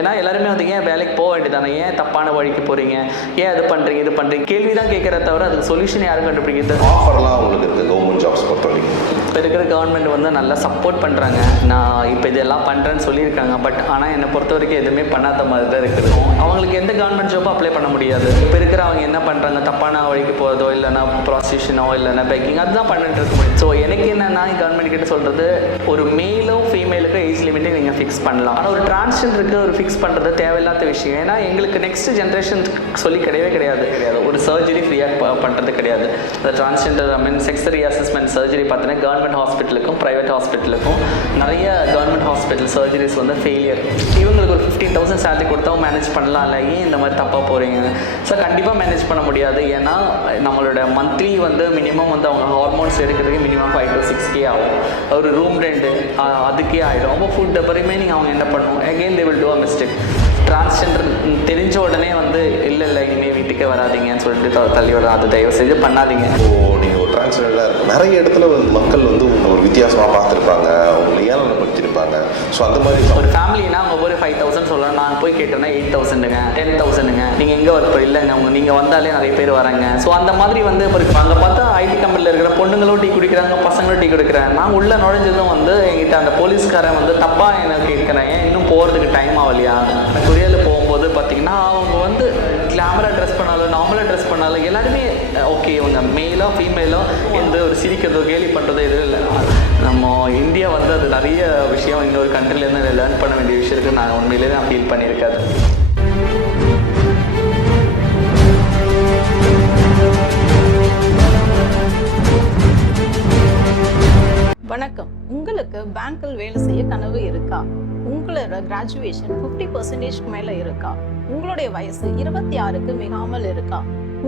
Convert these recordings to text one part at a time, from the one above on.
ஏன்னா எல்லாருமே வந்து ஏன் வேலைக்கு போக வேண்டியதானே, ஏன் தப்பான வழிக்கு போகிறீங்க, ஏன் அது பண்ணுறீங்க இது பண்ணுறீங்க கேள்வி தான் கேட்குறத தவிர அதுக்கு சொல்யூஷன் யாரும் கண்டுபிடிக்கிறது. ஆஃபர்லாம் உங்களுக்கு இருக்குது கவர்மெண்ட் ஜாப்ஸ் பொறுத்த வரைக்கும்? இப்போ இருக்கிற கவர்மெண்ட் வந்து நல்லா சப்போர்ட் பண்ணுறாங்க. நான் இப்போ இதெல்லாம் பண்ணுறேன்னு சொல்லியிருக்காங்க. பட் ஆனால் என்னை பொறுத்த வரைக்கும் எதுவுமே பண்ணாத மாதிரி தான் இருக்குது. அவங்களுக்கு எந்த கவர்மெண்ட் ஜாப்பும் அப்ளை பண்ண முடியாது. இப்போ இருக்கிற அவங்க என்ன பண்ணுறாங்க, தப்பான வழிக்கு போகிறதோ இல்லைனா ப்ராஸ்டியூஷனோ இல்லைனா பேக்கிங் அதுதான் பண்ணிட்டு இருக்க முடியும். ஸோ எனக்கு என்னென்னா கவர்மெண்ட் கிட்ட சொல்கிறது, ஒரு மேலும் ஃபீமேலுக்கு ஏஜ் லிமிட்டை நீங்கள் ஃபிக்ஸ் பண்ணலாம். ஆனால் ஒரு டிரான்ஸ்ஜெண்டருக்கு ஒரு ஃபிக்ஸ் பண்ணுறது தேவையில்லாத விஷயம். ஏன்னா எங்களுக்கு நெக்ஸ்ட் ஜென்ரேஷன் சொல்லி கிடையாது. ஒரு சர்ஜரி ஃப்ரீயாக பண்ணுறது கிடையாது. அந்த டிரான்ஸ்ஜெண்டர் செக்ஸ் ரீஅசஸ்மெண்ட் சர்ஜரி பார்த்தீங்கன்னா கவர்மெண்ட் ஹாஸ்பிட்டலுக்கும் ப்ரைவேட் ஹாஸ்பிட்டலுக்கும் நிறைய கவர்மெண்ட் ஹாஸ்பிட்டல் சர்ஜரிஸ் வந்து ஃபெயிலியர். இவங்களுக்கு ஒரு 15,000 சேலரி கொடுத்தா மேனேஜ் பண்ணலாம்ல, ஏன் இந்த மாதிரி தப்பாக போகிறீங்க? ஸோ கண்டிப்பாக மேனேஜ் பண்ண முடியாது. ஏன்னா நம்மளோட மந்த்லி வந்து மினிமம் வந்து அவங்க ஹார்மோன்ஸ் எடுக்கிறதுக்கு மினிமம் 5 to 6K ஆகும். ஒரு ரூம் ரெண்டு அதுக்கே ஆகிடும். அப்போ ஃபுட் ரிமைனிங் அவங்க என்ன பண்ணுவோம், again they will do a mistake. Transgender தெரிஞ்ச உடனே வந்து இல்லை இனிமேல் வீட்டுக்கே வராதிங்கன்னு சொல்லிட்டு தள்ளி விட, அது தயவு செஞ்சு பண்ணாதீங்க. நீங்கள் ஒரு டிரான்ஸ்ஜெண்டராக இருக்கும் நிறைய இடத்துல மக்கள் வந்து உங்களை ஒரு வித்தியாசமாக பார்த்துருப்பாங்க, உங்களை ஏளனப்படுத்திருப்பாங்க. ஸோ அந்த மாதிரி ஒரு ஃபேமிலினா அவங்க ஒரு 5,000 சொல்லலாம், நான் போய் கேட்டேன்னா 8,000ங்க 10,000ங்க, நீங்கள் எங்கே ஒர்க் இல்லைங்க அவங்க நீங்கள் வந்தாலே நிறைய பேர் வராங்க. ஸோ அந்த மாதிரி வந்து அங்கே பார்த்தா ஐடி கம்பெனியில் இருக்கிற பொண்ணுங்களும் டீ குடிக்கிறாங்க, பசங்களும் டீ குடிக்கிறாங்க. நான் உள்ளே நுழைஞ்சதும் வந்து என்கிட்ட அந்த போலீஸ்காரன் வந்து தப்பாக எனக்கு கேட்குறேன், ஏன் இன்னும் போகிறதுக்கு டைம் ஆகலையா. கொரியரில் போகும்போது பார்த்தீங்கன்னா அவங்க வந்து கிளாமராக ட்ரெஸ் பண்ணாலும் நார்மலாக ட்ரெஸ் பண்ணாலும் எல்லாருமே ஓகே, இவங்க மேலோ ஃபீமேலோ எந்த ஒரு சிரிக்கிறதோ கேலி பண்ணுறதோ எதுவும் இல்லை. நம்ம இந்தியா வந்து அது நிறைய விஷயம் இன்னொரு கண்ட்ரிலேருந்து லேர்ன் பண்ண வேண்டிய விஷயம் இருக்குது. நான் உண்மையிலேயே நான் ஃபீல் பண்ணியிருக்காது. வணக்கம். உங்களுக்கு பேங்க்கில் வேலை செய்ய கனவு இருக்கா? உங்களோட கிராஜுவேஷன் 50% மேல இருக்கா? உங்களுடைய வயசு 26க்கு மிகாமல் இருக்கா?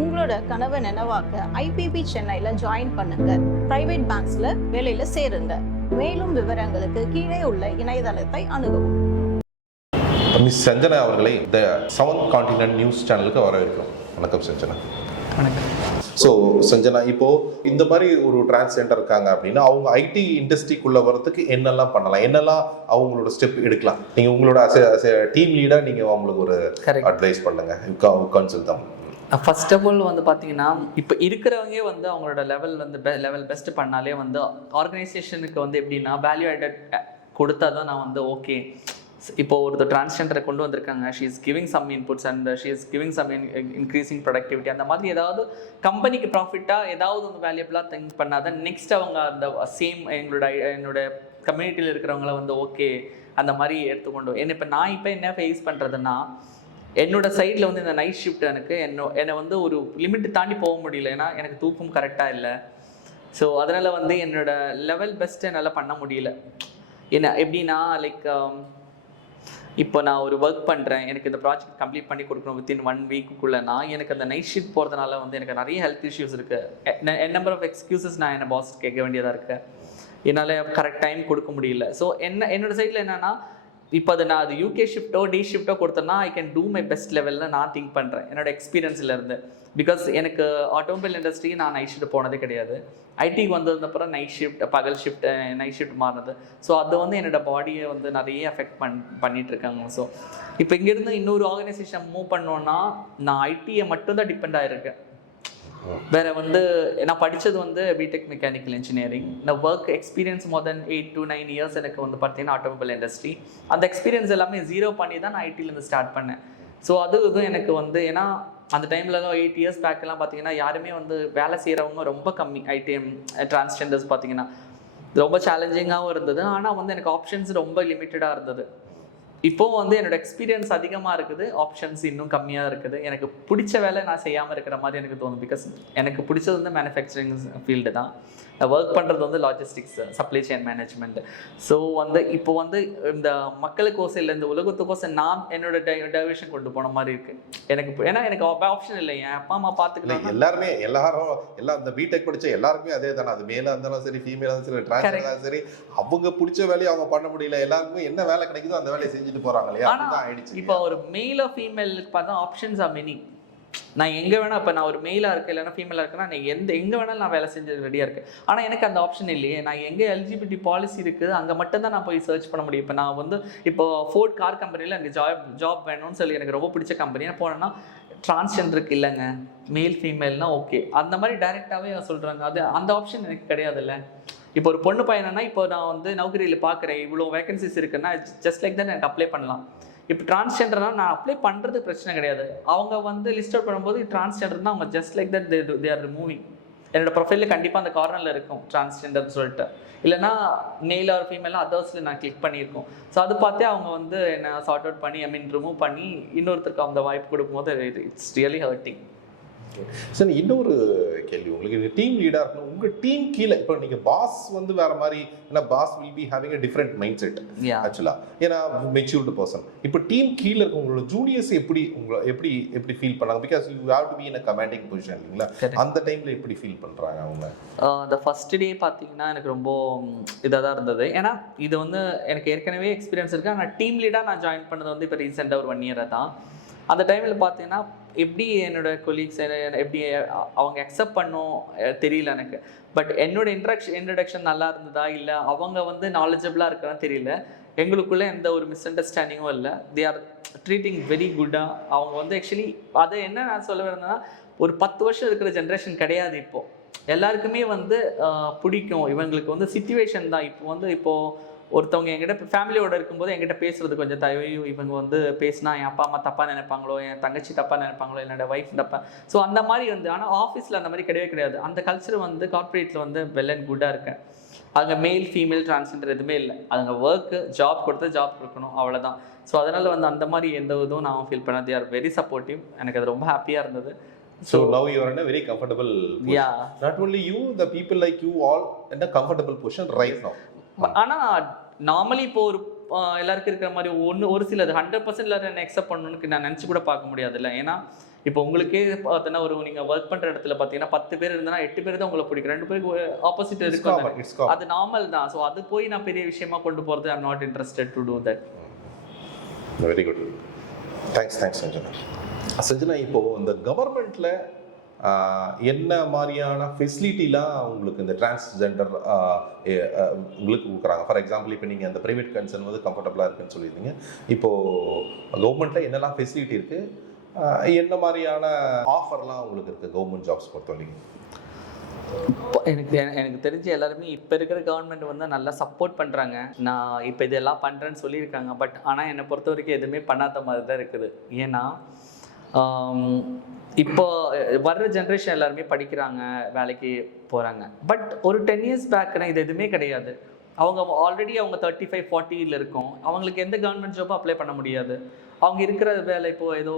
உங்களோட கனவை நினைவாக்க ஐபிபி சென்னையில ஜாயின் பண்ணுங்க. பிரைவேட் பேங்க்ஸ்ல வேலையில சேருங்க. மேலும் விவரங்களுக்கு கீழே உள்ள இணையதளத்தை அணுகவும். மிஸ் சஞ்சனா அவர்களை த 7th Continent நியூஸ் சேனலுக்கு வரவேற்கிறோம். வணக்கம் சஞ்சனா. வணக்கம். ஸோ சஞ்சனா, இப்போது இந்த மாதிரி ஒரு டிரான்ஸ்ஜெண்டர் இருக்காங்க அப்படின்னா அவங்க ஐடி இண்டஸ்ட்ரிக்குள்ளே வரதுக்கு என்னெல்லாம் பண்ணலாம், என்னெல்லாம் அவங்களோட ஸ்டெப் எடுக்கலாம்? நீங்கள் உங்களோட டீம் லீடாக நீங்கள் அவங்களுக்கு ஒரு அட்வைஸ் பண்ணுங்க, கன்சல்ட் தான். ஃபர்ஸ்ட் ஆஃப் ஆல் வந்து பார்த்தீங்கன்னா இப்போ இருக்கிறவங்க வந்து அவங்களோட லெவல் பெஸ்ட் பண்ணாலே வந்து ஆர்கனைசேஷனுக்கு வந்து எப்படின்னா வேல்யூ ஆடட் கொடுத்தா தான் நான் வந்து ஓகே. இப்போ ஒரு டிரான்ஸ்ஜெண்டரை கொண்டு வந்திருக்காங்க, she is giving some inputs and she is giving some increasing productivity. அந்த மாதிரி ஏதாவது கம்பெனிக்கு ப்ராஃபிட்டாக ஏதாவது வந்து வேல்யூபிளாக திங்க் பண்ணாதான் நெக்ஸ்ட் அவங்க அந்த சேம் என்னோட கம்யூனிட்டியில் இருக்கிறவங்கள வந்து ஓகே அந்த மாதிரி எடுத்துக்கொண்டு. இப்போ நான் என்ன ஃபேஸ் பண்ணுறதுன்னா, என்னோட சைடில் வந்து இந்த நைட் ஷிஃப்ட் என்னை வந்து ஒரு லிமிட் தாண்டி போக முடியல. ஏன்னா எனக்கு தூக்கம் கரெக்டாக இல்லை. ஸோ அதனால் வந்து என்னோட லெவல் பெஸ்ட்டு என்னால் பண்ண முடியல. எப்படின்னா லைக் இப்போ நான் ஒரு ஒர்க் பண்ணுறேன், எனக்கு இந்த ப்ராஜெக்ட் கம்ப்ளீட் பண்ணி கொடுக்கணும் வித்தின் 1 வீக்குள்ளேனா எனக்கு அந்த நைட் ஷிஃப்ட் போகிறதுனால வந்து எனக்கு நிறைய ஹெல்த் இஷ்யூஸ் இருக்குது. நம்பர் ஆஃப் எக்ஸ்கியூசஸ் நான் என்ன பாஸ் கேட்க வேண்டியதாக இருக்கேன். என்னால் கரெக்ட் டைம் கொடுக்க முடியல. ஸோ என்னோட சைடில் என்னென்னா, இப்போ அது யூகே ஷிஃப்ட்டோ டே ஷிஃப்ட்டோ கொடுத்தேன்னா I can do my best லெவலில் நான் திங்க் பண்ணுறேன் என்னோட எக்ஸ்பீரியன்ஸ்லேருந்து. பிகாஸ் எனக்கு ஆட்டோமொபைல் இண்டஸ்ட்ரி நான் நைட் ஷிஃப்ட் போனதே கிடையாது. ஐடிக்கு வந்ததுக்கப்புறம் நைட் ஷிஃப்ட் பகல் ஷிஃப்ட் நைட் ஷிஃப்ட் மாறினது. ஸோ அது வந்து என்னோடய பாடியை வந்து நிறைய அஃபெக்ட் பண்ணிகிட்ருக்காங்க. ஸோ இப்போ இங்கேருந்து இன்னொரு ஆர்கனைசேஷன் மூவ் பண்ணோன்னா நான் ஐடியை மட்டும்தான் டிபெண்ட் ஆகிருக்கேன். வேறு வந்து நான் படித்தது வந்து பிடெக் மெக்கானிக்கல் இன்ஜினியரிங். நான் work experience more then 8 to 9 years எனக்கு வந்து பார்த்தீங்கன்னா ஆட்டோமொபைல் இண்டஸ்ட்ரி. அந்த எக்ஸ்பீரியன்ஸ் எல்லாமே 0 பண்ணி தான் நான் ஐடியிலேருந்து ஸ்டார்ட் பண்ணேன். ஸோ அதுவும் எனக்கு வந்து ஏன்னா அந்த டைமில் தான் 8 years பேக்கெல்லாம் பார்த்தீங்கன்னா யாருமே வந்து வேலை செய்கிறவங்க ரொம்ப கம்மி. ஐடிஎம் டிரான்ஸ்ஜெண்டர்ஸ் பார்த்தீங்கன்னா ரொம்ப சேலஞ்சிங்காகவும் இருந்தது. ஆனால் வந்து எனக்கு ஆப்ஷன்ஸ் ரொம்ப லிமிட்டடாக இருந்தது. இப்போது வந்து என்னோடய எக்ஸ்பீரியன்ஸ் அதிகமாக இருக்குது, ஆப்ஷன்ஸ் இன்னும் கம்மியாக இருக்குது. எனக்கு பிடிச்ச வேலை நான் செய்யாமல் இருக்கிற மாதிரி எனக்கு தோணும். பிகாஸ் எனக்கு பிடிச்சது வந்து மேனுஃபேக்சரிங் ஃபீல்டு தான். ஒர்க் பண்ணுறது வந்து logistics, supply chain management. So வந்து இப்போ வந்து இந்த மக்களுக்கோசம் இல்லை இந்த உலகத்துக்கோசம் நான் என்னோட டைவர்ஷன் கொண்டு போன மாதிரி இருக்குது எனக்கு. ஏன்னா எனக்கு ஆப்ஷன் இல்லை, என் அப்பா அம்மா பார்த்துக்கலாம். எல்லாரும் இந்த பிடெக் படிச்ச எல்லாருக்குமே அதே தானே. அது மேலே இருந்தாலும் சரி, ஃபீமேலாக இருந்தாலும் சரி, டிரான்ஸ்ஜெண்டராக இருந்தாலும் சரி, அவங்க பிடிச்ச வேலையை அவங்க பண்ண முடியல. எல்லாருக்குமே என்ன வேலை கிடைக்குதோ அந்த வேலையை செஞ்சுட்டு போகிறாங்க இல்லையா? அதுதான் ஆயிடுச்சு. இப்போ ஒரு மேலோ ஃபீமேலுக்கு பார்த்தா ஆப்ஷன்ஸ் ஆர் மெனி. நான் எங்கே வேணால் இப்போ நான் ஒரு மெயிலாக இருக்கேன் இல்லைன்னா ஃபீமேலாக இருக்கேன்னா நான் எங்கே வேணாலும் நான் வேலை செஞ்சு ரெடியாக இருக்கேன். ஆனால் எனக்கு அந்த ஆப்ஷன் இல்லையே. நான் எங்கே எல்ஜிபிடி பாலிசி இருக்குது அங்கே மட்டும்தான் நான் போய் சர்ச் பண்ண முடியும். இப்போ நான் வந்து இப்போ ஃபோர்ட் கார் கம்பெனியில் எனக்கு ஜாப் வேணும்னு சொல்லி எனக்கு ரொம்ப பிடிச்ச கம்பெனியாக போனேன்னா டிரான்ஸ்ஜெண்டருக்கு இல்லைங்க, மேல் ஃபீமேல்னா ஓகே அந்த மாதிரி டைரெக்டாகவே சொல்கிறாங்க. அது அந்த ஆப்ஷன் எனக்கு கிடையாதுல்ல. இப்போ ஒரு பொண்ணு பையனா இப்போ நான் வந்து நௌகரியில் பார்க்குறேன் இவ்வளோ வேகன்சிஸ் இருக்குன்னா ஜஸ்ட் லைக் தான் எனக்கு அப்ளை பண்ணலாம். இப்போ டிரான்ஸ்ஜெண்டர்னா நான் அப்ளை பண்ணுறது பிரச்சனை கிடையாது. அவங்க வந்து லிஸ்ட் அவுட் பண்ணும்போது டிரான்ஸ்ஜெண்டர்னா அவங்க just like that they are removing. என்னோட ப்ரொஃபைலில் கண்டிப்பாக அந்த கார்னரில் இருக்கும் டிரான்ஸ்ஜெண்டர்னு சொல்லிட்டு, இல்லைனா மேல் ஆர் ஃபீமேலாக அதர்ஸில் நான் கிளிக் பண்ணியிருக்கோம். ஸோ அது பார்த்தே அவங்க வந்து என்னை சார்ட் அவுட் பண்ணி ரிமூவ் பண்ணி இன்னொருத்தருக்கு அந்த வாய்ப்பு கொடுக்கும்போது இட்ஸ் ரியலி ஹர்ட்டிங். சரி, இன்னொரு கேள்வி. உங்களுக்கு டீம் லீடாக இருக்கணும், உங்கள் டீம் கீழே இப்போ நீங்கள் பாஸ் வந்து வேறு மாதிரி, ஏன்னா boss will be having a different mindset ஆக்சுவலாக, ஏன்னா மெச்சூர்டு பர்சன். இப்போ டீம் கீழே இருக்க உங்களோட ஜூனியர்ஸ் எப்படி ஃபீல் பண்ணாங்க? Because you have to be in a commanding position இல்லைங்களா? அந்த டைமில் எப்படி ஃபீல் பண்ணுறாங்க அவங்க? அந்த ஃபர்ஸ்ட் டே பார்த்தீங்கன்னா எனக்கு ரொம்ப இதாக தான் இருந்தது. ஏன்னா இது வந்து எனக்கு ஏற்கனவே எக்ஸ்பீரியன்ஸ் இருக்குது. ஆனால் டீம் லீடாக நான் ஜாயின் பண்ணது வந்து இப்போ ரீசெண்டாக ஒரு 1 இயராக தான். அந்த டைமில் பார்த்தீங்கன்னா எப்படி என்னோடய கொலீக்ஸ் எப்படி அவங்க அக்செப்ட் பண்ணும் தெரியல எனக்கு. பட் என்னோட இன்ட்ரடக்ஷன் நல்லா இருந்ததா இல்லை அவங்க வந்து நாலேஜபிளாக இருக்கான்னு தெரியல. எங்களுக்குள்ளே எந்த ஒரு மிஸ் அண்டர்ஸ்டாண்டிங்கும் இல்லை. தே ஆர் ட்ரீட்டிங் வெரி குட்டாக. அவங்க வந்து ஆக்சுவலி அதை என்ன நான் சொல்ல வரேன்னா, ஒரு 10 வருஷம் இருக்கிற ஜென்ரேஷன் கிடையாது. இப்போது எல்லாருக்குமே வந்து பிடிக்கும். இவங்களுக்கு வந்து சிச்சுவேஷன் தான். இப்போது ஒருத்தவங்க என்கிட்ட ஃபேமிலியோட இருக்கும்போது என்கிட்ட பேசுறது கொஞ்சம் தயவு, இவங்க வந்து பேசினா என் அப்பா அம்மா தப்பாக நினைப்பாங்களோ, என் தங்கச்சி தப்பாக நினைப்பாங்களோ, என்னோட ஒய்ஃப் தப்பா. ஸோ அந்த மாதிரி வந்து, ஆனால் ஆஃபீஸில் அந்த மாதிரி கிடையவே கிடையாது. அந்த கல்ச்சர் வந்து கார்பரேட்டில் வந்து வெல் அண்ட் குட்டாக இருக்கேன். அங்கே மேல் ஃபீமேல் டிரான்ஸ்ஜெண்டர் எதுவுமே இல்லை. அதுங்க ஒர்க்கு ஜாப் கொடுத்து ஜாப் கொடுக்கணும், அவ்வளோதான். ஸோ அதனால் வந்து அந்த மாதிரி எந்த இதுவும் நான் ஃபீல் பண்ணேன். They are very supportive. எனக்கு அது ரொம்ப ஹாப்பியாக இருந்தது. So now you are in a very comfortable position. Yeah. Not only you, the people like you all in a comfortable position right now. ஆனால் நார்மலி இப்போ ஒரு எல்லாருக்கும் இருக்கிற மாதிரி ஒரு சிலது 100% எல்லாரும் என்ன அக்செப்ட் பண்ணணும்னு நான் நினச்சி கூட பார்க்க முடியாதுல்ல. ஏன்னா இப்போ உங்களுக்கே பார்த்தீங்கன்னா ஒரு நீங்கள் ஒர்க் பண்ணுற இடத்துல பார்த்தீங்கன்னா 10 பேர் இருந்தால் 8 பேர் தான் உங்களை பிடிக்கும், 2 பேருக்கு ஆப்போசிட் இருக்கும். அது நார்மல் தான். ஸோ அது போய் நான் பெரிய விஷயமா கொண்டு போகிறது I am not interested to do that. Very good, thanks Sanjana. Sanjana, இப்போ இந்த கவர்மெண்ட்ல என்ன மாதிரியான ஃபெசிலிட்டிலாம் உங்களுக்கு இந்த டிரான்ஸ்ஜெண்டர் உங்களுக்கு கொடுக்குறாங்க? ஃபார் எக்ஸாம்பிள் இப்போ நீங்கள் அந்த ப்ரைவேட் கன்சர்ன் வந்து கம்ஃபர்டபுளாக இருக்குன்னு சொல்லியிருந்தீங்க. இப்போது கவர்மெண்ட்டில் என்னெல்லாம் ஃபெசிலிட்டி இருக்குது, என்ன மாதிரியான ஆஃபர்லாம் உங்களுக்கு இருக்குது கவர்மெண்ட் ஜாப்ஸ் பொறுத்த வரைக்கும்? எனக்கு தெரிஞ்சு எல்லாருமே இப்போ இருக்கிற கவர்மெண்ட் வந்து நல்லா சப்போர்ட் பண்ணுறாங்க. நான் இப்போ இதெல்லாம் பண்ணுறேன்னு சொல்லியிருக்காங்க. பட் ஆனால் என்னை பொறுத்த வரைக்கும் எதுவுமே பண்ணாத மாதிரி தான் இருக்குது. ஏன்னா இப்போ வர்ற ஜென்ரேஷன் எல்லாருமே படிக்கிறாங்க, வேலைக்கு போகிறாங்க. பட் ஒரு 10 years பேக்குனா இது எதுவுமே கிடையாது. அவங்க ஆல்ரெடி அவங்க 35-40 இருக்கும். அவங்களுக்கு எந்த கவர்மெண்ட் ஜாப்பும் அப்ளை பண்ண முடியாது. அவங்க இருக்கிற வேலை இப்போது ஏதோ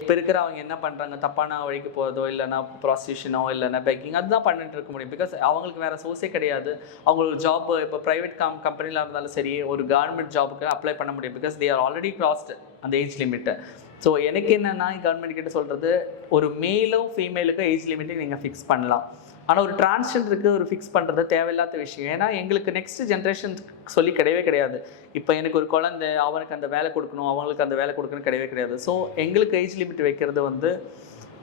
இப்போ இருக்கிற அவங்க என்ன பண்ணுறாங்க, தப்பான வழிக்கு போகிறதோ இல்லைனா ப்ராஸ்டியூஷனோ இல்லைனா பெக்கிங் அதுதான் பண்ணிட்டு இருக்க முடியும். பிகாஸ் அவங்களுக்கு வேறு சோர்ஸே கிடையாது. அவங்களுக்கு ஜாப் இப்போ ப்ரைவேட் கம்பெனியில் இருந்தாலும் சரி ஒரு கவர்மெண்ட் ஜாபுக்கு அப்ளை பண்ண முடியும். Because they are already crossed அந்த ஏஜ் லிமிட்டை. ஸோ எனக்கு என்னென்னா கவர்மெண்ட் கிட்ட சொல்கிறது, ஒரு மேலும் ஃபீமேலுக்கும் ஏஜ் லிமிட்டை நீங்கள் ஃபிக்ஸ் பண்ணலாம். ஆனால் ஒரு டிரான்ஸ்ஜெண்டருக்கு ஒரு ஃபிக்ஸ் பண்ணுறது தேவையில்லாத விஷயம். ஏன்னா எங்களுக்கு நெக்ஸ்ட் ஜென்ரேஷன் சொல்லி கிடையவே கிடையாது. இப்போ எனக்கு ஒரு குழந்தை, அவனுக்கு அந்த வேலை கொடுக்கணும், அவங்களுக்கு அந்த வேலை கொடுக்கணும் கிடையவே கிடையாது. ஸோ எங்களுக்கு ஏஜ் லிமிட் வைக்கிறது வந்து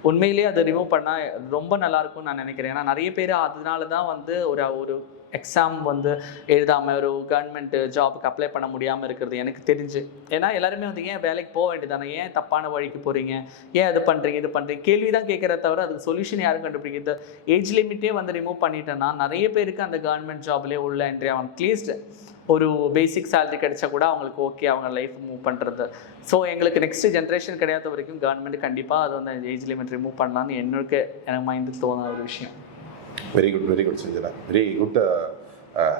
உண்மையிலேயே அதை ரிமூவ் பண்ணால் ரொம்ப நல்லாயிருக்கும்னு நான் நினைக்கிறேன். ஏன்னா நிறைய பேர் அதனால தான் வந்து ஒரு எக்ஸாம் வந்து எழுதாமல் ஒரு கவர்மெண்ட் ஜாபுக்கு அப்ளை பண்ண முடியாமல் இருக்கிறது எனக்கு தெரிஞ்சு. ஏன்னா எல்லாருமே வந்து ஏன் வேலைக்கு போக வேண்டியதானே, ஏன் தப்பான வழிக்கு போகிறீங்க, ஏன் இது பண்ணுறீங்க கேள்வி தான் கேட்குறத தவிர அதுக்கு சொல்யூஷன் யாரும் கண்டுபிடிக்கிறது. ஏஜ் லிமிட்டே வந்து ரிமூவ் பண்ணிட்டேன்னா நிறைய பேருக்கு அந்த கவர்மெண்ட் ஜாப்லேயே உள்ள என்ட்ரி ஆகும். அட்லீஸ்ட் ஒரு பேசிக் சேலரி கிடைச்சா கூட அவங்களுக்கு ஓகே, அவங்க லைஃப் மூவ் பண்ணுறது. ஸோ எங்களுக்கு நெக்ஸ்ட் ஜென்ரேஷன் கிடையாத வரைக்கும் கவர்மெண்ட் கண்டிப்பாக அது வந்து ஏஜ் லிமிட் ரிமூவ் பண்ணலான்னு எனக்கு மைண்டில் தோணுன ஒரு விஷயம். Very good Sanjana. Very good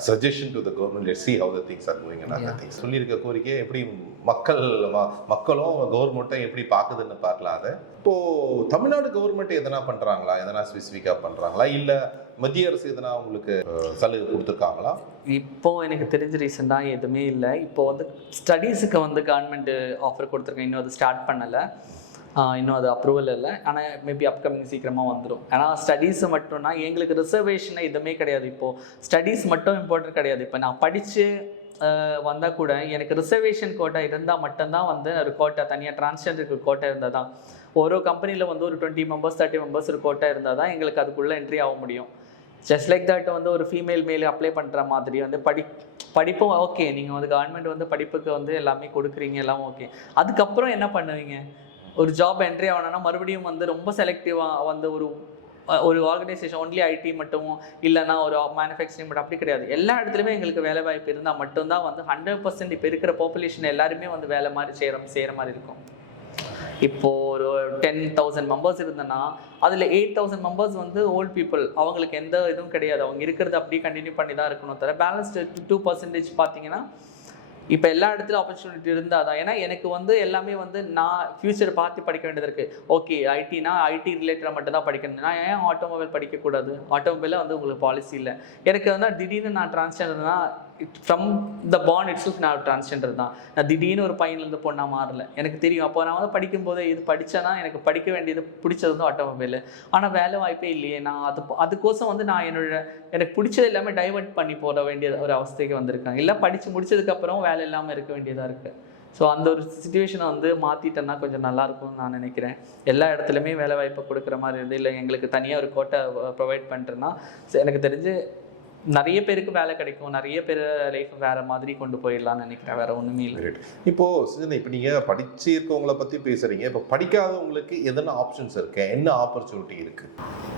suggestion to the government. Let's see how the things are going and other things. சொல்லியிருக்க கோரிக்கை எப்படி மக்களும் கவர்மெண்ட்டும் எப்படி பார்க்குதுன்னு பார்க்கலாம். அதை இப்போது தமிழ்நாடு கவர்மெண்ட் எதனா பண்ணுறாங்களா, எதனா ஸ்பெசிஃபிக்காக பண்ணுறாங்களா, இல்லை மத்திய அரசு எதனா உங்களுக்கு சலுகை கொடுத்துருக்காங்களா? இப்போது எனக்கு தெரிஞ்ச ரீசெண்டாக எதுவுமே இல்லை. இப்போ வந்து ஸ்டடீஸுக்கு வந்து கவர்மெண்ட் ஆஃபர் கொடுத்துருக்கேன். இன்னும் அது ஸ்டார்ட் பண்ணலை, இன்னும் அது அப்ரூவல் இல்லை. ஆனால் மேபி அப்கமிங் சீக்கிரமாக வந்துடும். ஆனால் ஸ்டடீஸு மட்டும்னா எங்களுக்கு ரிசர்வேஷனை எதுவுமே கிடையாது. இப்போது ஸ்டடீஸ் மட்டும் இம்பார்ட்டன்ட் கிடையாது. இப்போ நான் படித்து வந்தால் கூட எனக்கு ரிசர்வேஷன் கோட்டா இருந்தால் மட்டும்தான் வந்து ஒரு கோட்டா தனியாக டிரான்ஸ்ஜெண்டருக்கு கோட்டா இருந்தால் தான் ஒரு கம்பெனியில் வந்து ஒரு 20 மெம்பர்ஸ் 30 மெம்பர்ஸ் ஒரு கோட்டா இருந்தால் தான் எங்களுக்கு அதுக்குள்ளே என்ட்ரி ஆக முடியும். ஜஸ்ட் லைக் தட் வந்து ஒரு ஃபீமேல் மேல் அப்ளை பண்ணுற மாதிரி வந்து படிப்பும் ஓகே, நீங்கள் வந்து கவர்மெண்ட் வந்து படிப்புக்கு வந்து எல்லாமே கொடுக்குறீங்க எல்லாம் ஓகே. அதுக்கப்புறம் என்ன பண்ணுவீங்க? ஒரு ஜாப் என்ட்ரி ஆகணும்னா மறுபடியும் வந்து ரொம்ப செலக்டிவாக வந்து ஒரு ஆர்கனைசேஷன் ஒன்லி ஐடி மட்டும் இல்லைனா ஒரு மேனுஃபேக்சரிங் மட்டும் அப்படி கிடையாது. எல்லா இடத்துலையுமே எங்களுக்கு வேலை வாய்ப்பு இருந்தால் மட்டும்தான் வந்து 100% இப்போ இருக்கிற பாப்புலேஷன் எல்லாருமே வந்து வேலை மாதிரி செய்கிற மாதிரி இருக்கும். இப்போது ஒரு 10,000 மெம்பர்ஸ் இருந்ததுன்னா அதில் 8,000 மெம்பர்ஸ் வந்து ஓல்ட் பீப்புள், அவங்களுக்கு எந்த இதுவும் கிடையாது, அவங்க இருக்கிறது அப்படியே கண்டினியூ பண்ணி தான் இருக்கணும் தவிர பேலன்ஸ்டு 2% பார்த்தீங்கன்னா இப்போ எல்லா இடத்துலையும் ஆப்பர்ச்சுனிட்டி இருந்தால் தான். ஏன்னா எனக்கு வந்து எல்லாமே வந்து நான் ஃப்யூச்சர் பார்த்து படிக்க வேண்டியது இருக்குது. ஓகே ஐடினா ஐடி ரிலேட்டடாக மட்டும் தான் படிக்கணும். நான் ஏன் ஆட்டோமொபைல் படிக்கக்கூடாது? ஆட்டோமொபைலில் வந்து உங்களுக்கு பாலிசி இல்லை. எனக்கு வந்து திடீர்னு நான் டிரான்ஸ்ஜெண்டர்னா ஃப்ரம் த பாண்ட் இட்ஸ் நான் டிரான்ஸ்ஜெண்டர் தான். நான் திடீர்னு ஒரு பையன்லேருந்து பொண்ணாக மாறல, எனக்கு தெரியும். அப்போ நான் வந்து படிக்கும்போது இது படித்தேன்னா எனக்கு படிக்க வேண்டியது பிடிச்சது வந்து ஆட்டோமொபைல். ஆனால் வேலை வாய்ப்பே இல்லையே. நான் அதுக்கோசம் வந்து நான் எனக்கு பிடிச்சது எல்லாமே டைவெர்ட் பண்ணி போட வேண்டிய ஒரு அவஸ்தைக்கு வந்திருக்கேன். இல்லை படித்து முடிச்சதுக்கப்புறம் வேலை இல்லாமல் இருக்க வேண்டியதாக இருக்குது. ஸோ அந்த ஒரு சிச்சுவேஷனை வந்து மாற்றிட்டேன்னா கொஞ்சம் நல்லாயிருக்கும்னு நான் நினைக்கிறேன். எல்லா இடத்துலையுமே வேலை வாய்ப்பை கொடுக்குற மாதிரி இருந்து இல்லை எங்களுக்கு தனியாக ஒரு கோட்டை ப்ரொவைட் பண்ணுறேன்னா எனக்கு தெரிஞ்சு நிறைய பேருக்கு வேலை கிடைக்கும், நிறைய பேர் லைஃப் வேறு மாதிரி கொண்டு போயிடலாம்னு நினைக்கிறேன். வேறு ஒன்றுமே இல்லை. இப்போது இப்போ நீங்கள் படிச்சிருக்கவங்கள பற்றி பேசுகிறீங்க, இப்போ படிக்காதவங்களுக்கு எதனா ஆப்ஷன்ஸ் இருக்கு, என்ன ஆப்பர்ச்சுனிட்டி இருக்குது?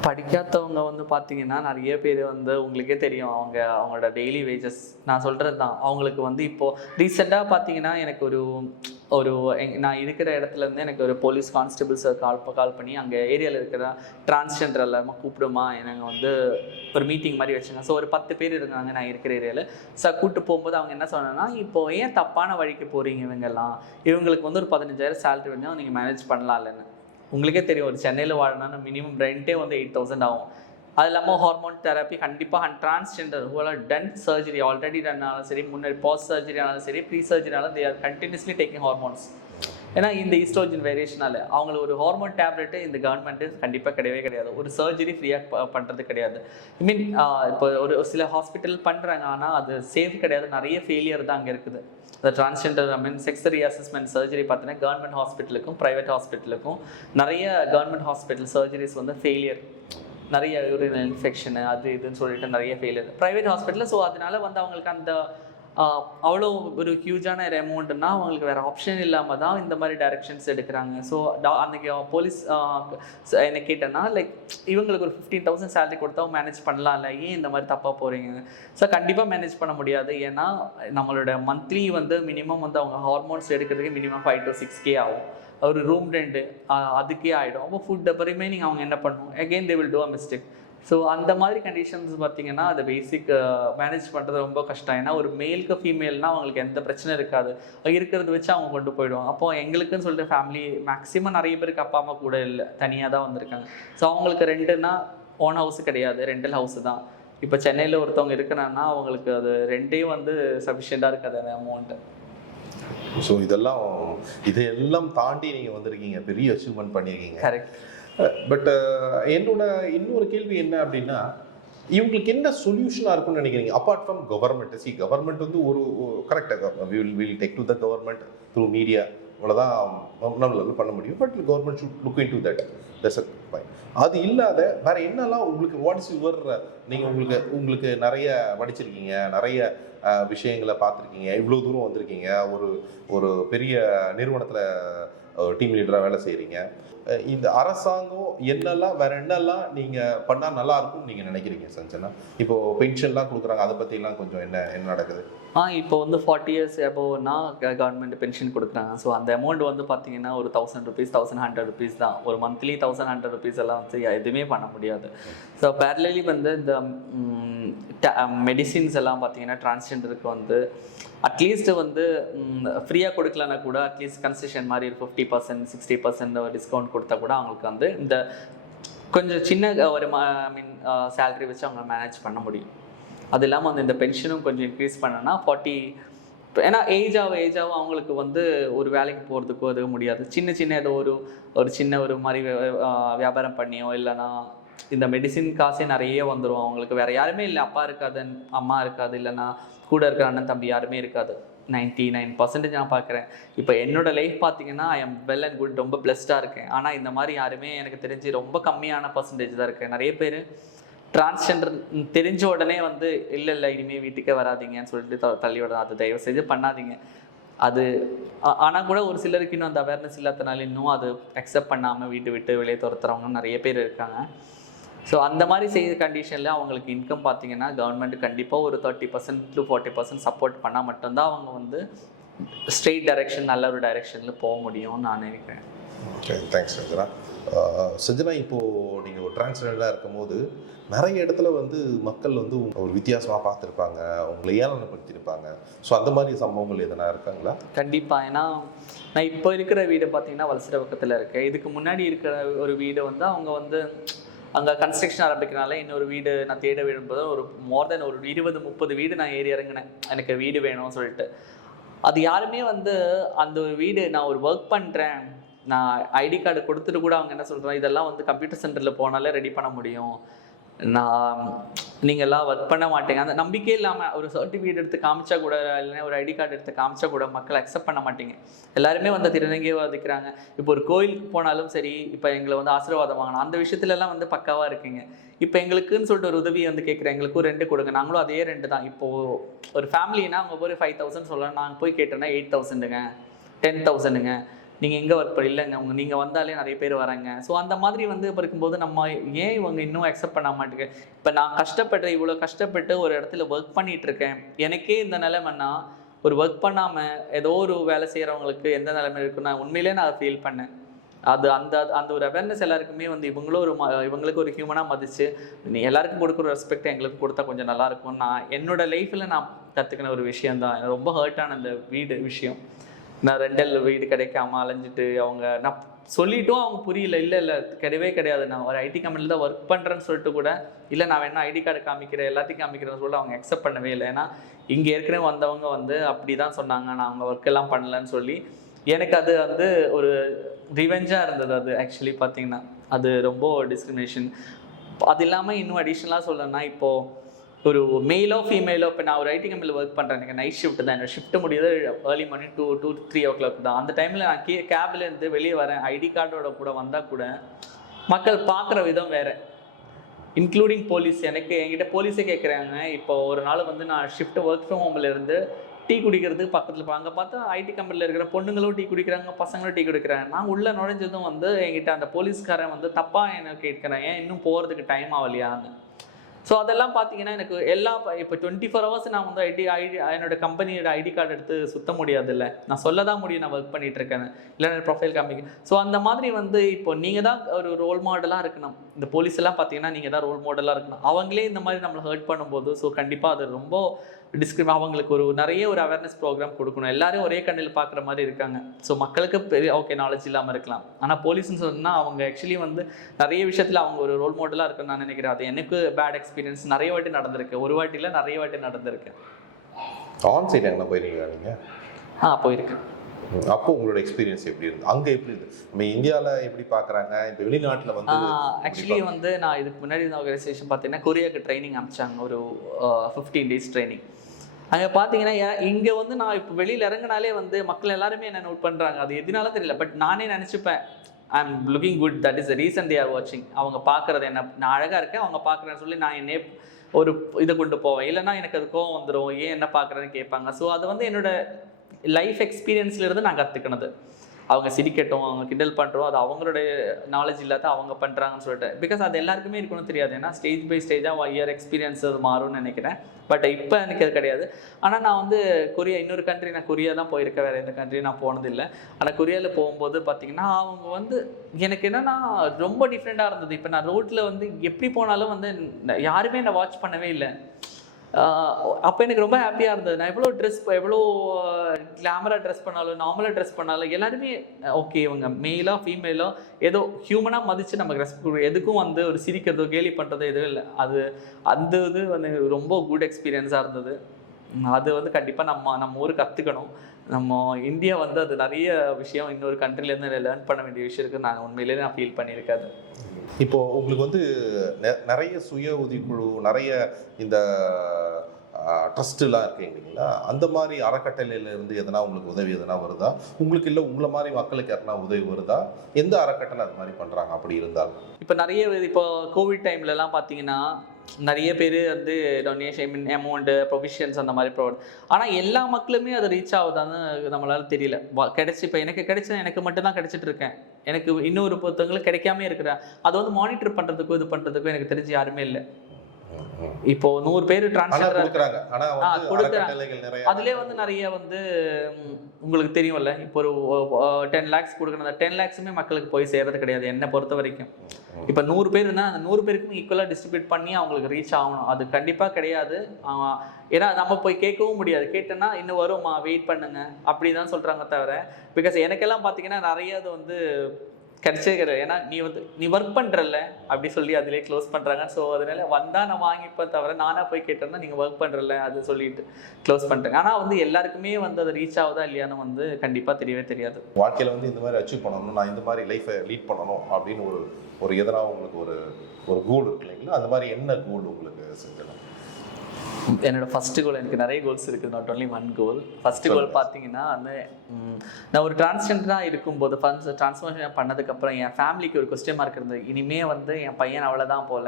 படிக்காதவங்க வந்து பார்த்தீங்கன்னா நிறைய பேர் வந்து உங்களுக்கே தெரியும், அவங்களோட டெய்லி வேஜஸ் நான் சொல்கிறது தான். அவங்களுக்கு வந்து இப்போது ரீசெண்டாக பார்த்தீங்கன்னா எனக்கு நான் இருக்கிற இடத்துலேருந்து எனக்கு ஒரு போலீஸ் கான்ஸ்டபிள்ஸை கால் பண்ணி அங்கே ஏரியாவில் இருக்கிற டிரான்ஸ்ஜெண்டர் எல்லாமே கூப்பிடுமா எனக்கு வந்து ஒரு மீட்டிங் மாதிரி வச்சுங்க. ஸோ ஒரு 10 பேர் இருக்காங்க நான் இருக்கிற ஏரியாவில். ஸோ கூப்பிட்டு போகும்போது அவங்க என்ன சொன்னாங்கன்னா, இப்போது ஏன் தப்பான வழிக்கு போகிறீங்க, இவங்களுக்கு வந்து ஒரு 15,000 சேலரி வந்து நீங்கள் மேனேஜ் பண்ணலாம் இல்லைன்னு. உங்களுக்கே தெரியும், ஒரு சென்னையில் வாழணும்னா மினிமம் ரெண்டே வந்து 8,000 ஆகும். அது இல்லாமல் ஹார்மோன் தெரப்பி கண்டிப்பாக டிரான்ஸ்ஜெண்டர் டன் சர்ஜரி ஆல்ரெடி ரன்னாலும் சரி, முன்னாடி பாஸ்ட் சர்ஜரி ஆனாலும் சரி, ப்ரீ சர்ஜரினாலும் they are continuously taking hormones. ஏன்னா இந்த ஈஸ்ட்ரோஜன் வேரியேஷனால அவங்களுக்கு ஒரு ஹார்மோன் டேப்லெட்டு இந்த கவர்மெண்ட்டு கண்டிப்பாக கிடையாது. ஒரு சர்ஜரி ஃப்ரீயாக பண்ணுறது கிடையாது. ஐ மீன் இப்போ ஒரு சில ஹாஸ்பிட்டல் பண்ணுறாங்க, ஆனால் அது சேஃப் கிடையாது. நிறைய ஃபெயிலியர் தான் அங்கே இருக்குது. இந்த டிரான்ஸ்ஜெண்டர் செக்ஸ் ரீஅசஸ்மெண்ட் சர்ஜரி பார்த்தீங்கன்னா கவர்மெண்ட் ஹாஸ்பிட்டலுக்கும் ப்ரைவேட் ஹாஸ்பிட்டலுக்கும் நிறைய கவர்மெண்ட் ஹாஸ்பிட்டல் சர்ஜரிஸ் வந்து ஃபெயிலியர், நிறைய யூரினல் இன்ஃபெக்ஷனு அது இதுன்னு சொல்லிட்டு நிறைய ஃபெயிலியர் ப்ரைவேட் ஹாஸ்பிட்டலில். ஸோ அதனால வந்து அவங்களுக்கு அந்த அவ்வளோ ஒரு ஹியூஜான ஒரு அமௌண்ட்னா அவங்களுக்கு வேறு ஆப்ஷன் இல்லாமல் தான் இந்த மாதிரி டைரக்ஷன்ஸ் எடுக்கிறாங்க. ஸோ அன்றைக்கி போலீஸ் என்ன கேட்டேன்னா, லைக் இவங்களுக்கு ஒரு 15,000 சேலரி கொடுத்தா மேனேஜ் பண்ணலாம்ல, ஏன் இந்த மாதிரி தப்பாக போகிறீங்க? ஸோ கண்டிப்பாக மேனேஜ் பண்ண முடியாது. ஏன்னா நம்மளோட மந்த்லி வந்து மினிமம் வந்து அவங்க ஹார்மோன்ஸ் எடுக்கிறதுக்கு மினிமம் 5 to 6K ஆகும். ஒரு ரூம் ரெண்ட் அதுக்கே ஆகிடும். அப்போ ஃபுட் ரிமைனிங் அவங்க என்ன பண்ணணும், again they will do a mistake. So அந்த மாதிரி கண்டிஷன்ஸ் பார்த்திங்கன்னா அது பேசிக் மேனேஜ் பண்ணுறது ரொம்ப கஷ்டம். ஏன்னா ஒரு மேலுக்கு ஃபீமேல்னால் அவங்களுக்கு எந்த பிரச்சனை இருக்காது, இருக்கிறத வச்சு அவங்க கொண்டு போயிடுவோம். அப்போது எங்களுக்குன்னு சொல்லிட்டு ஃபேமிலி மேக்ஸிமம் நிறைய பேருக்கு அப்பா அம்மா கூட இல்லை, தனியாக தான் வந்திருக்காங்க. ஸோ அவங்களுக்கு ரெண்டுன்னா ஓன் ஹவுஸு கிடையாது, ரெண்டல் ஹவுஸு தான். இப்போ சென்னையில் ஒருத்தவங்க இருக்கிறாங்கன்னா அவங்களுக்கு அது ரெண்டே வந்து சஃபிஷியண்டாக இருக்காது அந்த அமௌண்ட்டு. ஸோ இதையெல்லாம் தாண்டி நீங்கள் வந்திருக்கீங்க, பெரிய அச்சீவ்மெண்ட் பண்ணியிருக்கீங்க. கரெக்ட். பட் என்னோட இன்னொரு கேள்வி என்ன அப்படின்னா, இவங்களுக்கு என்ன சொல்யூஷனாக இருக்கும்னு நினைக்கிறீங்க அப்பார்ட் ஃப்ரம் கவர்மெண்ட்? கவர்மெண்ட் வந்து ஒரு கரெக்டாக will take to the government through media, இவ்வளோதான் நம்மளால பண்ண முடியும். But government should look in to that. அது இல்லாத வேற என்னெல்லாம் உங்களுக்கு வாட் இஸ் யுவர், நீங்கள் உங்களுக்கு நிறைய படிச்சிருக்கீங்க, நிறைய விஷயங்களை பார்த்துருக்கீங்க, இவ்வளோ தூரம் வந்திருக்கீங்க, ஒரு பெரிய நிறுவனத்தில் டீம் லீடராக வேலை செய்கிறீங்க. இந்த அரசாங்கம் வேற என்னெல்லாம் நீங்கள் பண்ணால் நல்லா இருக்கும்னு நீங்கள் நினைக்கிறீங்க சஞ்சனா? இப்போது பென்ஷன்லாம் கொடுக்குறாங்க, அதை பற்றிலாம் கொஞ்சம் என்ன நடக்குது? இப்போ வந்து 40 years அபோவ்னா கவர்மெண்ட் பென்ஷன் கொடுக்குறாங்க. ஸோ அந்த அமௌண்ட் வந்து பார்த்தீங்கன்னா ஒரு 1,000 rupees 1,100 rupees தான். ஒரு மந்த்லி 1,100 rupees எல்லாம் வந்து எதுவுமே பண்ண முடியாது. ஸோ பேரலி வந்து இந்த மெடிசின்ஸ் எல்லாம் பார்த்தீங்கன்னா டிரான்ஸ்ஜெண்டருக்கு வந்து அட்லீஸ்ட் வந்து ஃப்ரீயாக கொடுக்கலன்னா கூட அட்லீஸ்ட் கன்செஷன் மாதிரி 50% 60% டிஸ்கவுண்ட் கொடுத்தா கூட அவங்களுக்கு வந்து இந்த கொஞ்சம் சின்ன ஒரு சேலரி வச்சு அவங்க மேனேஜ் பண்ண முடியும். அது இல்லாமல் வந்து இந்த பென்ஷனும் கொஞ்சம் இன்க்ரீஸ் பண்ணனா 40, ஏன்னா ஏஜ் ஆகும் அவங்களுக்கு வந்து ஒரு வேலைக்கு போகிறதுக்கோ அது முடியாது. சின்ன ஏதோ ஒரு சின்ன ஒரு மாதிரி வியாபாரம் பண்ணியோ இல்லைன்னா இந்த மெடிசின் காசே நிறைய வந்துடும் அவங்களுக்கு. வேறு யாருமே இல்லை, அப்பா இருக்காது, அம்மா இருக்காது, இல்லைன்னா கூட இருக்கிற அண்ணன் தம்பி யாருமே இருக்காது. 99% நான் பார்க்குறேன். இப்போ என்னோட லைஃப் பார்த்தீங்கன்னா I am well and good, ரொம்ப பிளெஸ்டாக இருக்கேன். ஆனால் இந்த மாதிரி யாருமே எனக்கு தெரிஞ்சு ரொம்ப கம்மியான பர்சன்டேஜ் தான் இருக்கேன். நிறைய பேர் டிரான்ஸ்ஜெண்டர் தெரிஞ்ச உடனே வந்து இல்லை இனிமேல் வீட்டுக்கே வராதிங்கன்னு சொல்லிட்டு தள்ளி விட, அது தயவு செய்து பண்ணாதீங்க. அது ஆனால் கூட ஒரு சிலருக்கு இன்னும் அந்த அவேர்னஸ் இல்லாதனால இன்னும் அது அக்செப்ட் பண்ணாமல் வீட்டு விட்டு வெளியே துரத்துறவங்க நிறைய பேர் இருக்காங்க. ஸோ அந்த மாதிரி செய்கிற கண்டிஷனில் அவங்களுக்கு இன்கம் பார்த்தீங்கன்னா கவர்மெண்ட் கண்டிப்பாக ஒரு 30% to 40% சப்போர்ட் பண்ணால் மட்டும்தான் அவங்க வந்து ஸ்ட்ரெயிட் டைரெக்ஷன், நல்ல ஒரு டைரெக்ஷனில் போக முடியும்னு நான் நினைக்கிறேன். Okay, thanks Sanjana. சஞ்சனா, இப்போது நீங்கள் ஒரு டிரான்ஸ்ஜெண்டராக இருக்கும் போது நிறைய இடத்துல வந்து மக்கள் வந்து ஒரு வித்தியாசமாக பார்த்துருப்பாங்க, உங்களை ஏளனப்படுத்தியிருப்பாங்க. ஸோ அந்த மாதிரி சம்பவங்கள் எதனா இருக்காங்களா? கண்டிப்பாக. ஏன்னா நான் இப்போ இருக்கிற வீடு பார்த்தீங்கன்னா வலசர பக்கத்தில் இருக்கேன். இதுக்கு முன்னாடி இருக்கிற ஒரு வீடு வந்து அவங்க வந்து அங்கே கன்ஸ்ட்ரக்ஷன் ஆரம்பிக்கிறனால இன்னொரு வீடு நான் தேட விடும்போது ஒரு மோர் தென் ஒரு 20-30 வீடு நான் ஏறி இறங்கினேன் எனக்கு வீடு வேணும்னு சொல்லிட்டு. அது யாருமே வந்து அந்த ஒரு வீடு நான் ஒரு ஒர்க் பண்ணுறேன், நான் ஐடி கார்டு கொடுத்துட்டு கூட அவங்க என்ன சொல்கிறேன், இதெல்லாம் வந்து கம்ப்யூட்டர் சென்டரில் போனாலே ரெடி பண்ண முடியும், நான் நீங்கள் எல்லாம் ஒர்க் பண்ண மாட்டேங்க, அந்த நம்பிக்கையே இல்லாமல் ஒரு சர்டிஃபிகேட் எடுத்து காமிச்சா கூட, இல்லைன்னா ஒரு ஐடி கார்டு எடுத்து காமிச்சா கூட மக்கள் அக்செப்ட் பண்ண மாட்டேங்க. எல்லாருமே வந்து திருநங்கையை வதிக்கிறாங்க. இப்போ ஒரு கோயிலுக்கு போனாலும் சரி, இப்போ எங்களை வந்து ஆசீர்வாதம் வாங்கணும், அந்த விஷயத்துலலாம் வந்து பக்காவாக இருக்குங்க. இப்போ எங்களுக்குன்னு சொல்லிட்டு ஒரு உதவி வந்து கேட்குறேன், எங்களுக்கும் ரெண்ட் கொடுங்க, நாங்களும் அதே ரெண்டு தான். இப்போது ஒரு ஃபேமிலினா அவங்க போய் 5,000 சொல்லலாம், நாங்கள் போய் கேட்டோன்னா 8,000ங்க 10,000ங்க, நீங்கள் எங்கே ஒர்க் பண்ண இல்லைங்க, நீங்கள் வந்தாலே நிறைய பேர் வராங்க. ஸோ அந்த மாதிரி வந்து இப்போ இருக்கும்போது நம்ம ஏன் இவங்க இன்னும் அக்செப்ட் பண்ண மாட்டேங்க. இப்போ நான் இவ்வளோ கஷ்டப்பட்டு ஒரு இடத்துல ஒர்க் பண்ணிகிட்ருக்கேன், எனக்கே இந்த நிலைமைன்னா ஒரு ஒர்க் பண்ணாமல் ஏதோ ஒரு வேலை செய்கிறவங்களுக்கு எந்த நிலைமை இருக்குன்னு நான் உண்மையிலே நான் ஃபீல் பண்ணேன். அது அந்த ஒரு அவேர்னஸ் எல்லாருக்குமே வந்து இவங்களுக்கு ஒரு ஹியூமனாக மதிச்சு எல்லாருக்கும் கொடுக்குற ரெஸ்பெக்ட் எங்களுக்கு கொடுத்தா கொஞ்சம் நல்லாயிருக்கும். நான் என்னோடய லைஃப்பில் நான் கற்றுக்கின ஒரு விஷயந்தான். ரொம்ப ஹர்ட்டான அந்த வீடு விஷயம். நான் ரெண்டல் வீடு கிடைக்காம அலைஞ்சிட்டு அவங்க நான் சொல்லிட்டும் அவங்க புரியல, இல்லை கிடையவே கிடையாது, நான் ஒரு ஐடி கம்பெனியில் தான் ஒர்க் பண்ணுறேன்னு சொல்லிட்டு கூட இல்லை நான் வேணா ஐடி கார்டு காமிக்கிறேன் எல்லாத்தையும் காமிக்கிறேன்னு சொல்லிட்டு அவங்க அக்செப்ட் பண்ணவே இல்லை. ஏன்னா இங்கே ஏற்கனவே வந்தவங்க வந்து அப்படி தான் சொன்னாங்க, நான் அவங்க ஒர்க் எல்லாம் பண்ணலன்னு சொல்லி. எனக்கு அது வந்து ஒரு ரிவெஞ்சாக இருந்தது. அது ஆக்சுவலி பார்த்தீங்கன்னா அது ரொம்ப டிஸ்கிரிமினேஷன். அது இல்லாமல் இன்னும் அடிஷ்னலாக சொல்லணும்னா இப்போது ஒரு மெயிலோ ஃபீமேலோ, இப்போ நான் ஒரு ஐடி கம்பெனியில் ஒர்க் பண்ணுறேன், எனக்கு நைட் ஷிஃப்ட் தான், என்னோட ஷிஃப்ட் முடியுது ஏர்லி மார்னிங் 2 to 3 o'clock தான். அந்த டைமில் நான் கேப்லேருந்து வெளியே வரேன், ஐடி கார்டோட கூட வந்தால் கூட மக்கள் பார்க்குற விதம் வேறு, இன்க்ளூடிங் போலீஸ். என்கிட்ட போலீஸே கேட்குறாங்க. இப்போ ஒரு நாள் வந்து நான் ஷிஃப்ட் ஒர்க் ஃப்ரம் ஹோமில் இருந்து டீ குடிக்கிறதுக்கு பக்கத்தில் அங்கே பார்த்தா ஐடி கம்பெனியில் இருக்கிற பொண்ணுங்களும் டீ குடிக்கிறாங்க, பசங்களும் டீ குடிக்கிறாங்க. நான் உள்ளே நுழைஞ்சதும் வந்து என்கிட்ட அந்த போலீஸ்காரன் வந்து தப்பாக என்ன கேட்குறேன், ஏன் இன்னும் போகிறதுக்கு டைம் ஆகலையான்னு. ஸோ அதெல்லாம் பார்த்தீங்கன்னா எனக்கு இப்போ 24 hours நான் வந்து என்னோட கம்பெனியோட ஐடி கார்டு எடுத்து சுற்ற முடியாது. இல்லை நான் சொல்ல தான் முடியும் நான் ஒர்க் பண்ணிகிட்டு இருக்கேன்னு, இல்லை ப்ரொஃபைல் காமிக்க. ஸோ அந்த மாதிரி வந்து இப்போ நீங்கள் தான் ஒரு ரோல் மாடலாக இருக்கணும். இந்த போலீஸ் எல்லாம் பார்த்தீங்கன்னா நீங்கள் தான் ரோல் மாடலாக இருக்கணும். அவங்களே இந்த மாதிரி நம்மளை ஹர்ட் பண்ணும்போது ஸோ கண்டிப்பாக அது ரொம்ப அவங்களுக்கு நிறைய ஒரு அவேர்னஸ் ப்ரோக்ராம் கொடுக்கணும். எல்லாரும் ஒரே கண்ணில் பார்க்குற மாதிரி இருக்காங்க. ஸோ மக்களுக்கு ஓகே நாலேஜ் இல்லாமல் இருக்கலாம், ஆனால் போலீஸ்ன்னு சொன்னால் அவங்க ஆக்சுவலி வந்து நிறைய விஷயத்தில் அவங்க ஒரு ரோல் மாடலாக இருக்குன்னு நான் நினைக்கிறேன். அது எனக்கு பேட் எக்ஸ்பீரியன்ஸ் நிறைய வாட்டி நடந்திருக்கு, ஒரு வாட்டியில் நிறைய வாட்டி நடந்திருக்கு. ஆன் சைட் எங்கே போயிருக்கீங்க நீங்கள்? போயிருக்கேன். அப்போ உங்களோட எக்ஸ்பீரியன்ஸ் எப்படி இருந்து, அங்கே எப்படி இருந்து, நம்ம இந்தியாவில் எப்படி பார்க்குறாங்க, இப்போ வெளிநாட்டில் வந்து? ஆக்சுவலி வந்து நான் இதுக்கு முன்னாடி இந்த ஆர்கனைசேஷன் பார்த்தீங்கன்னா கொரியாவுக்கு ட்ரைனிங் அனுப்பிச்சாங்க, ஒரு 15 days ட்ரைனிங். அங்கே பார்த்தீங்கன்னா இங்கே வந்து நான் இப்போ வெளியில் இறங்கினாலே வந்து மக்கள் எல்லாருமே என்ன நோட் பண்ணுறாங்க, அது எதுனாலும் தெரியல. பட் நானே நினச்சிப்பேன் I am looking good, that is the reason they are வாட்சிங். அவங்க பார்க்குறது என்ன, நான் அழகாக இருக்கேன் அவங்க பார்க்குறேன்னு சொல்லி நான் என்னே ஒரு இதை கொண்டு போவேன். இல்லைனா எனக்கு அது கோவம் வந்துடும், ஏன் என்ன பார்க்குறேன்னு கேட்பாங்க. ஸோ அது வந்து என்னோட லைஃப் எக்ஸ்பீரியன்ஸ்லேருந்து நான் கற்றுக்கினது. அவங்க சிரிக்கட்டும், அவங்க கிண்டல் பண்ணுறோம், அது அவங்களுடைய நாலேஜ் இல்லாத அவங்க பண்ணுறாங்கன்னு சொல்லிட்டு. பிகாஸ் அது எல்லாருக்குமே இருக்கணும் தெரியாது, ஏன்னா ஸ்டேஜ் பை ஸ்டேஜாக இயர் எக்ஸ்பீரியன்ஸ் அது மாறும்னு நினைக்கிறேன். பட் இப்போ எனக்கு அது கிடையாது. ஆனால் நான் வந்து இன்னொரு கண்ட்ரி, நான் கொரியா தான் போயிருக்கேன், வேறு எந்த கண்ட்ரி நான் போனதில்லை. ஆனால் கொரியாவில் போகும்போது பார்த்திங்கன்னா அவங்க வந்து எனக்கு என்னென்னா ரொம்ப டிஃப்ரெண்ட்டாக இருந்தது. இப்போ நான் ரோட்டில் வந்து எப்படி போனாலும் வந்து யாருமே என்னை வாட்ச் பண்ணவே இல்லை. அப்போ எனக்கு ரொம்ப ஹாப்பியாக இருந்தது. நான் எவ்வளோ கிளாமராக ட்ரெஸ் பண்ணாலும் நார்மலாக ட்ரெஸ் பண்ணாலும் எல்லாருமே ஓகே இவங்க மெயிலாக ஃபீமேலாக ஏதோ ஹியூமனாக மதித்து நமக்கு ரெஸ்பெக்ட், எதுக்கும் வந்து ஒரு சிரிக்கிறதோ கேலி பண்ணுறதோ எதுவும் இல்லை. அந்த இது வந்து ரொம்ப குட் எக்ஸ்பீரியன்ஸாக இருந்தது. அது வந்து கண்டிப்பாக நம்ம ஊருக்கு கற்றுக்கணும். நம்ம இந்தியா வந்து அது நிறைய விஷயம் இன்னொரு கண்ட்ரிலேருந்து லேர்ன் பண்ண வேண்டிய விஷயம் இருக்குது. நான் உண்மையிலேயே நான் ஃபீல் பண்ணியிருக்காது. இப்போது உங்களுக்கு வந்து நிறைய சுய உதவிக்குழு, நிறைய இந்த ட்ரஸ்ட்டுலாம் இருக்கீங்களா, அந்த மாதிரி அறக்கட்டளையிலேருந்து எதனா உங்களுக்கு உதவி எதனா வருதா? உங்களுக்கு இல்லை உங்களை மாதிரி மக்களுக்கு எதனா உதவி வருதா? எந்த அறக்கட்டளை அது மாதிரி பண்ணுறாங்க அப்படி இருந்தாலும்? இப்போ நிறைய இப்போ கோவிட் டைம்லலாம் பார்த்தீங்கன்னா நிறைய பேர் வந்து டொனேஷன் அமௌண்ட்டு ப்ரொவிஷன்ஸ் அந்த மாதிரி ப்ரொவைட், ஆனால் எல்லா மக்களுமே அது ரீச் ஆகுதான்னு நம்மளால தெரியல. கிடைச்சி இப்போ எனக்கு கிடைச்சா எனக்கு மட்டும்தான் கிடைச்சிட்டு இருக்கேன், எனக்கு இன்னொரு பொறுத்தவங்களுக்கு கிடைக்காம இருக்கிறேன். அதை வந்து மானிட்டர் பண்ணுறதுக்கும் இது பண்ணுறதுக்கும் எனக்கு தெரிஞ்சு யாருமே இல்லை. இப்போ 100 பேர் டிரான்ஸ்ஜெண்டர் கொடுக்குறாங்க, ஆனால் கொடுக்குறாங்க. அதுலேயே வந்து நிறைய வந்து உங்களுக்கு தெரியும்ல, இப்போ ஒரு 10 lakhs கொடுக்கணும், அந்த 10 lakhs மக்களுக்கு போய் சேர்றது கிடையாது என்னை பொறுத்த வரைக்கும். இப்போ 100 பேர்னா அந்த 100 பேருக்கும் ஈக்குவலாக டிஸ்ட்ரிபியூட் பண்ணி அவங்களுக்கு ரீச் ஆகணும், அது கண்டிப்பாக கிடையாது. ஏன்னா நம்ம போய் கேட்கவும் முடியாது, கேட்டோன்னா இன்னும் வருமா வெயிட் பண்ணுங்க அப்படி தான் சொல்கிறாங்க தவிர. பிகாஸ் எனக்கெல்லாம் பார்த்தீங்கன்னா நிறைய அது வந்து கிடைச்சே கிடையாது. ஏன்னா நீ ஒர்க் பண்ணுறல அப்படி சொல்லி அதிலே க்ளோஸ் பண்ணுறாங்க. ஸோ அதனால வந்தால் நான் வாங்கிப்பேன் தவிர நானாக போய் கேட்டேன்னா நீங்கள் ஒர்க் பண்ணுறல அது சொல்லிட்டு க்ளோஸ் பண்ணிட்டேங்க. ஆனால் வந்து எல்லாருக்குமே வந்து அது ரீச் ஆகுதா இல்லையான்னு வந்து கண்டிப்பாக தெரியவே தெரியாது. வாழ்க்கையில் வந்து இந்த மாதிரி அச்சீவ் பண்ணணும், நான் இந்த மாதிரி லைஃப்பை லீட் பண்ணணும் அப்படின்னு ஒரு எதனா உங்களுக்கு ஒரு கோல் இருக்கு இல்லைங்களா? அந்த மாதிரி என்ன கோல் உங்களுக்கு செஞ்சலாம்? என்னோட ஃபர்ஸ்ட் கோல், எனக்கு நிறைய கோல்ஸ் இருக்குது, not only one goal. First goal பார்த்தீங்கன்னா வந்து நான் ஒரு டிரான்ஸ்ஜெண்டராக இருக்கும்போது ஃபர்ஸ்ட் ட்ரான்ஸ்ஃபர்மேஷன் பண்ணதுக்கப்புறம் என் ஃபேமிலிக்கு ஒரு கொஸ்டின் மார்க் இருந்தது. இனிமே வந்து என் பையன் அவ்வளோதான் போல,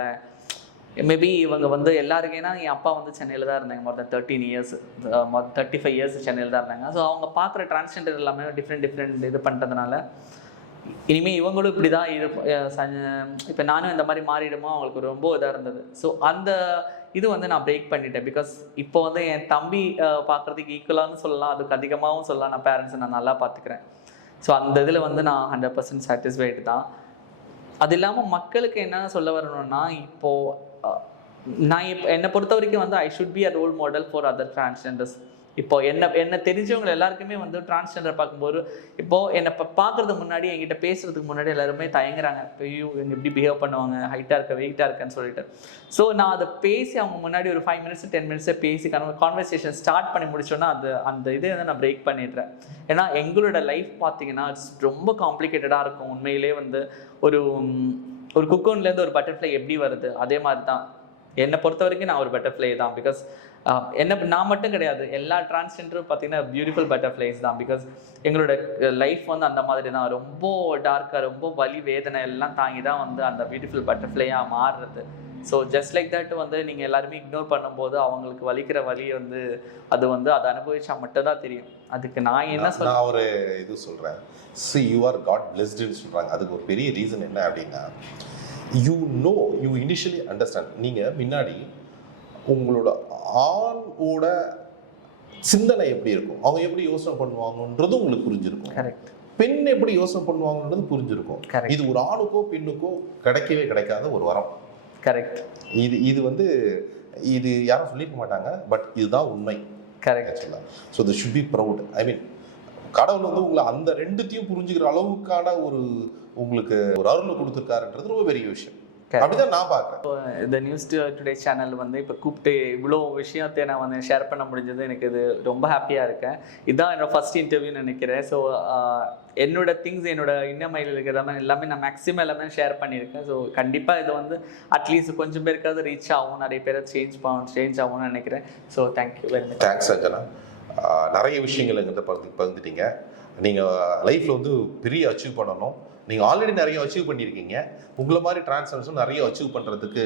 மேபி இவங்க வந்து எல்லாருக்கும், ஏன்னா என் அப்பா வந்து சென்னையில் தான் இருந்தாங்க மொத்தம் 13 years, 35 years சென்னையில் தான் இருந்தாங்க. ஸோ அவங்க பார்க்குற டிரான்ஸ்ஜெண்டர் எல்லாமே டிஃப்ரெண்ட் இது பண்ணுறதுனால இனிமேல் இவங்களும் இப்படி தான் இப்போ நானும் இந்த மாதிரி மாறிடுமோ அவங்களுக்கு ரொம்ப இதாக இருந்தது. ஸோ அந்த இது வந்து நான் பிரேக் பண்ணிட்டேன். பிகாஸ் இப்போ வந்து என் தம்பி பார்க்குறதுக்கு ஈக்குவலானு சொல்லலாம், அதுக்கு அதிகமாகவும் சொல்லலாம். நான் பேரண்ட்ஸை நான் நல்லா பார்த்துக்கிறேன். ஸோ அந்த இதில் வந்து நான் 100% சாட்டிஸ்ஃபைடு தான். அது இல்லாமல் மக்களுக்கு என்ன சொல்ல வரணும்னா, இப்போது நான் என்னை பொறுத்த வரைக்கும் வந்து I should be a role model for other transgenders. இப்போ என்ன தெரிஞ்சவங்க எல்லாருக்குமே வந்து டிரான்ஸ்ஜெண்டர் பார்க்கும்போது இப்போது என்னை பார்க்குறதுக்கு முன்னாடி என்கிட்ட பேசுகிறதுக்கு முன்னாடி எல்லாருமே தயங்குறாங்க, ஐயோ இவங்க எப்படி பிஹேவ் பண்ணுவாங்க, ஹைட்டாக இருக்க வெயிட்டாக இருக்கேன்னு சொல்லிட்டு. ஸோ நான் அதை பேசி அவங்க முன்னாடி ஒரு 5 minutes 10 minutes பேசி கான்வர்சேஷன் ஸ்டார்ட் பண்ணி முடிச்சோன்னா அந்த இதை வந்து நான் பிரேக் பண்ணிடுறேன். ஏன்னா எங்களோட லைஃப் பார்த்தீங்கன்னா ரொம்ப காம்ப்ளிகேட்டடாக இருக்கும். உண்மையிலே வந்து ஒரு குக்கோன்லேருந்து ஒரு பட்டர்ஃப்ளை எப்படி வருது, அதே மாதிரி தான் என்னை பொறுத்த வரைக்கும் நான் ஒரு பட்டர்ஃப்ளை தான். பிகாஸ் நான் மட்டும் கிடையாது, எல்லா டிரான்ஸ்ஜெண்டரும் பார்த்தீங்கன்னா பியூட்டிஃபுல் பட்டர்ஃப்ளைஸ் தான். பிகாஸ் எங்களோட லைஃப் வந்து அந்த மாதிரி தான், ரொம்ப டார்க்காக ரொம்ப வலி வேதனை எல்லாம் தாங்கி தான் வந்து அந்த பியூட்டிஃபுல் பட்டர்ஃப்ளையாக மாறுறது. ஸோ ஜஸ்ட் லைக் தட் வந்து நீங்கள் எல்லாருமே இக்னோர் பண்ணும்போது அவங்களுக்கு வலிக்கிற வலி வந்து அதை அனுபவிச்சா மட்டும் தான் தெரியும். அதுக்கு நான் என்ன நான் ஒரு இது சொல்கிறேன், யூ ஆர் காட் பிளெஸ்டுன்னு சொல்கிறாங்க. அதுக்கு ஒரு பெரிய ரீசன் என்ன அப்படின்னா, யூ இனிஷியலி அண்டர்ஸ்டாண்ட். நீங்கள் முன்னாடி உங்களோட ஆணோட சிந்தனை எப்படி இருக்கும், அவங்க எப்படி யோசனை பண்ணுவாங்கன்றது உங்களுக்கு புரிஞ்சிருக்கும். கரெக்ட். பெண் எப்படி யோசனை பண்ணுவாங்கன்றது புரிஞ்சிருக்கும். இது ஒரு ஆணுக்கோ பெண்ணுக்கோ கிடைக்கவே கிடைக்காத ஒரு வரம். கரெக்ட். இது வந்து இது யாரும் சொல்லிக்க மாட்டாங்க, பட் இதுதான் உண்மை. Correct. So they should be proud. I mean கடவுள் வந்து உங்களை அந்த ரெண்டுத்தையும் புரிஞ்சுக்கிற அளவுக்கான உங்களுக்கு ஒரு அருள் கொடுத்துருக்காருன்றது ரொம்ப பெரிய விஷயம். அப்படிதான் நான் பார்க்குறேன். இந்த நியூஸ் டுடே சேனல் வந்து இப்போ கூப்பிட்டு இவ்வளோ விஷயத்தை நான் வந்து ஷேர் பண்ண முடிஞ்சது, எனக்கு இது ரொம்ப ஹாப்பியாக இருக்கேன். இதுதான் என்னோட ஃபர்ஸ்ட் இன்டர்வியூன்னு நினைக்கிறேன். ஸோ என்னோட திங்ஸ், என்னோட இன்னமையில் இருக்கிறதான எல்லாமே நான் மேக்ஸிமம் எல்லாமே ஷேர் பண்ணியிருக்கேன். ஸோ கண்டிப்பாக இது வந்து அட்லீஸ்ட் கொஞ்சம் பேருக்காவது ரீச் ஆகும், நிறைய பேரை சேஞ்ச் ஆகும்னு நினைக்கிறேன். So thank you very much. Thanks Sanjana. நிறைய விஷயங்கள் எங்கிட்ட பகிர்ந்துட்டீங்க. நீங்கள் லைஃப்பில் வந்து பெரிய அச்சீவ் பண்ணணும். நீங்கள் ஆல்ரெடி நிறைய அச்சீவ் பண்ணியிருக்கீங்க. உங்களை மாதிரி டிரான்ஸ்ஜெண்டர்ஸும் நிறைய அச்சீவ் பண்ணுறதுக்கு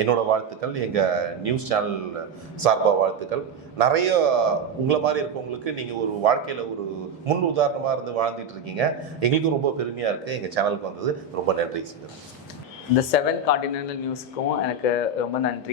என்னோட வாழ்த்துக்கள், எங்கள் நியூஸ் சேனல் சார்பாக வாழ்த்துக்கள். நிறைய உங்களை மாதிரி இருக்கவங்களுக்கு நீங்கள் ஒரு வாழ்க்கையில் ஒரு முன் உதாரணமாக இருந்து வாழ்ந்துட்டு இருக்கீங்க. எங்களுக்கும் ரொம்ப பெருமையாக இருக்குது எங்கள் சேனலுக்கு வந்தது. ரொம்ப நன்றி. இந்த 7 Continental நியூஸ்க்கும் எனக்கு ரொம்ப நன்றி.